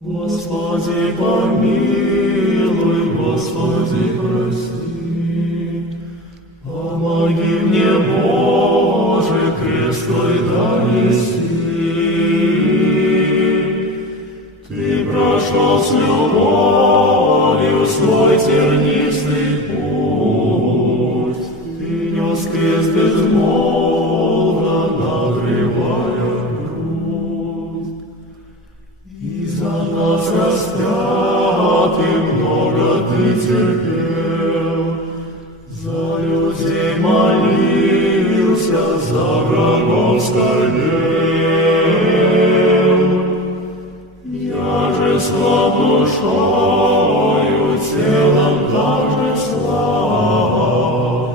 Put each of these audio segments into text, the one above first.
Господи, помилуй, Господи, прости. Помоги мне, Боже, крест Твой донести. Ты прошел с любовью свой тернистый путь. Ты нес крест безмолвно, надрывая грудь. И за нас распятых много Ты терпел, за людей молился, за врагов скорбел. Я же слаб душою, телом также слаб,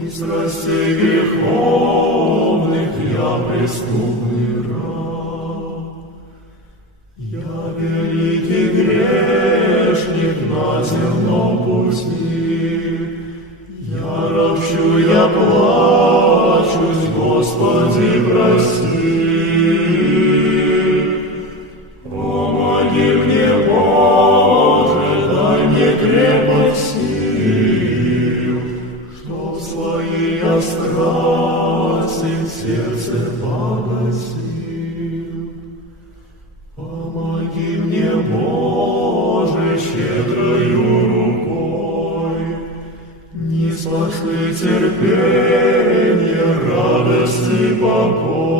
и страстей греховных я преступный раб. Я великий грешник на земном пути, я ропщу, я плачусь, Господи, прости. Помоги мне, Боже, дай мне крепость сил, чтоб свои я страсти в сердце погасил. Помоги мне, Боже, щедрою рукой, не спасли терпение, радость и покой.